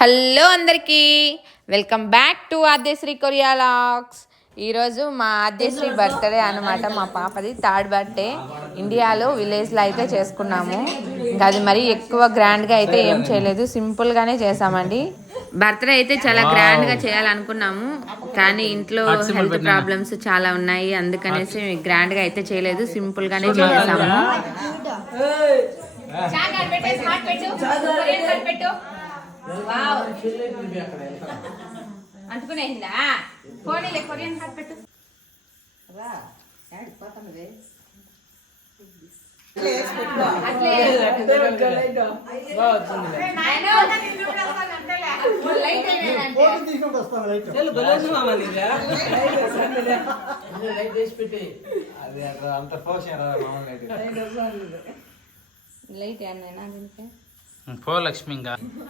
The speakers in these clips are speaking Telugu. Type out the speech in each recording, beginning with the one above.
హలో అందరికీ. Welcome back to Aadyasri Korea lakhs ఈరోజు మా ఆద్యశ్రీ బర్త్డే అనమాట మా పాపది థర్డ్ బర్త్డే. ఇండియాలో విలేజ్లో అయితే చేసుకున్నాము. ఇంకా అది మరీ ఎక్కువ గ్రాండ్గా అయితే ఏం చేయలేదు. సింపుల్గానే చేసామండి. బర్త్డే అయితే చాలా గ్రాండ్గా చేయాలనుకున్నాము. కానీ ఇంట్లో హెల్త్ ప్రాబ్లమ్స్ చాలా ఉన్నాయి. అందుకనేసి గ్రాండ్గా అయితే చేయలేదు. సింపుల్గానే చేసాము. అంటుకునేసిందా? పోనీలే కొరియన్ హాట్ పెట్టు. అట్లే లైట్ అయిపోయిందంటే అది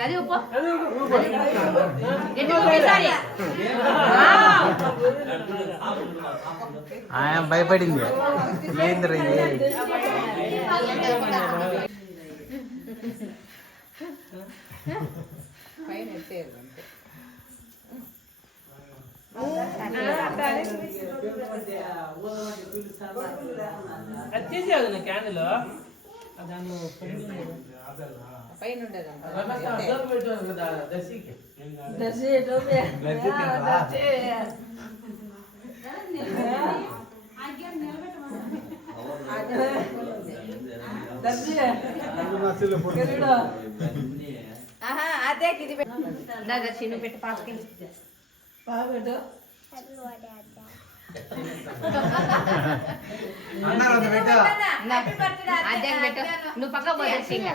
అది ఉప్పు ఆయన భయపడింది. ఏంద్ర అది క్యాండిల్ దాన్ని అదే ఇది దాదా చిన్న పెట్టి పాపకి అన్నారు అంత పెట్టా? అదే పెట్టు నువ్వు పక్క ఇంకా.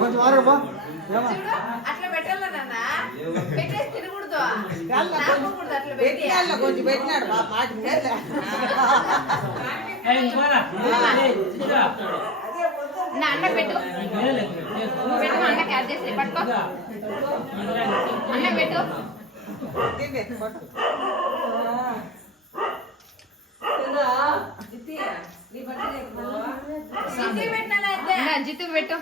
కొంచెం వారు బా. ఏమా అట్లా పెట్టాల నాన్న? పెట్టేసి తినకూడదు. అట్లా పెట్టి కొంచెం పెట్టినాడు మా పాటి మీద నా అన్న పెట్టు. పెట్టు మా అన్నకి యాడ్ చేసి పట్టుకో. అన్న పెట్టు. నా జిత్తుకు పెట్టు.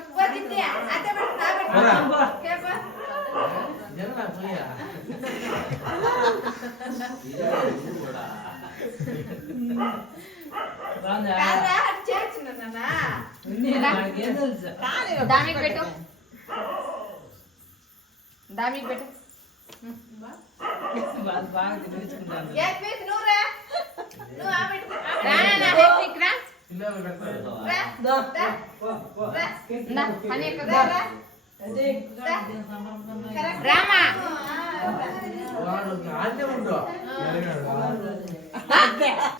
దానికి పెట్టు. దానికి పెట్టు. బాగా తినిపించుకుంటాను. రా. రామా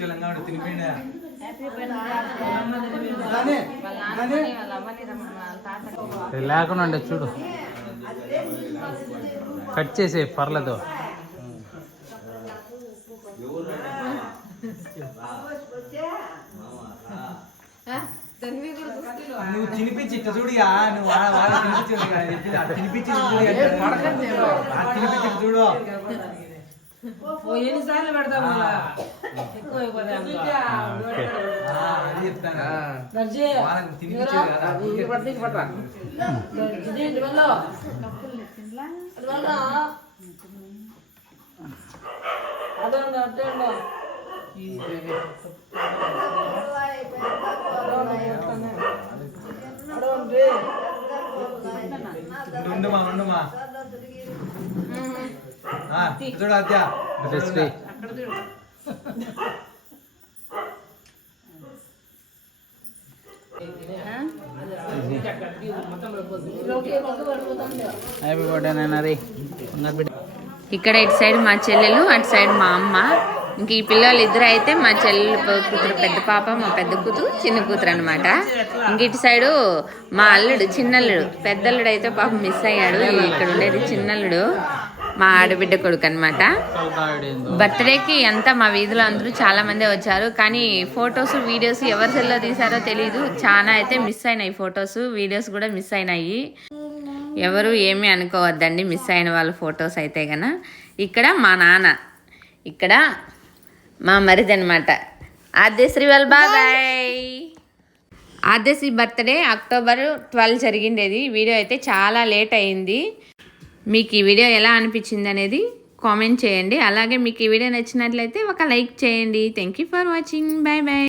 తెలంగాణ తినిపోయినా లేకుండా ఉండే చూడు. కట్ చేసే పర్లేదు. నువ్వు తినిపించి చూడియా నువ్వు వా- వాళ్ళ. అది తినిపించి ఇట్లా చూడు. అది తినిపించి చూడు. ఓ ఎన్నిసార్లు పెడతాం మళ్ళా ఎక్కువ అయిపోతాయి అనుకో. ఆ, అది చెప్తాను దర్జీ వాళ్ళకి తినిపించేది కదా దర్జీ ఇటు వెళ్ళు. అటు వెళ్ళు. అదే ఉండు, అటే ఉండు. అదే ఉండు, చెప్తాను. ఉండు, ఉండుమా ఉండుమా. చూడు అత్య ఇక్కడ ఇటు సైడ్ మా చెల్లెలు అటు సైడ్ మా అమ్మ. ఇంక ఈ పిల్లలు ఇద్దరు అయితే మా చెల్లెలు కూతురు పెద్ద పాప మా పెద్ద కూతురు చిన్న కూతురు అనమాట ఇంక ఇటు సైడు మా అల్లుడు చిన్నల్లుడు పెద్దల్లుడు అయితే పాపం మిస్ అయ్యాడు. ఇక్కడ ఉండేది చిన్నల్లుడు మా ఆడబిడ్డ కొడుకు అనమాట బర్త్డేకి అంతా మా వీధిలో అందరూ చాలా మంది వచ్చారు. కానీ ఫొటోస్ వీడియోస్ ఎవరి సెల్లో తీసారో తెలియదు చాలా అయితే మిస్ అయినాయి ఫొటోస్ వీడియోస్ కూడా మిస్ అయినాయి. ఎవరు ఏమి అనుకోవద్దండి మిస్ అయిన వాళ్ళ ఫొటోస్ అయితే గన. ఇక్కడ మా నాన్న ఇక్కడ మా మరిది అనమాట ఆద్యశ్రీ వాళ్ళ బాబాయ్. ఆద్యశ్రీ బర్త్డే అక్టోబర్ ట్వెల్వ్ జరిగిండేది. వీడియో అయితే చాలా లేట్ అయింది. మీకు ఈ వీడియో ఎలా అనిపించింది అనేది కామెంట్ చేయండి. అలాగే మీకు ఈ వీడియో నచ్చినట్లయితే ఒక లైక్ చేయండి. Thank you for watching bye bye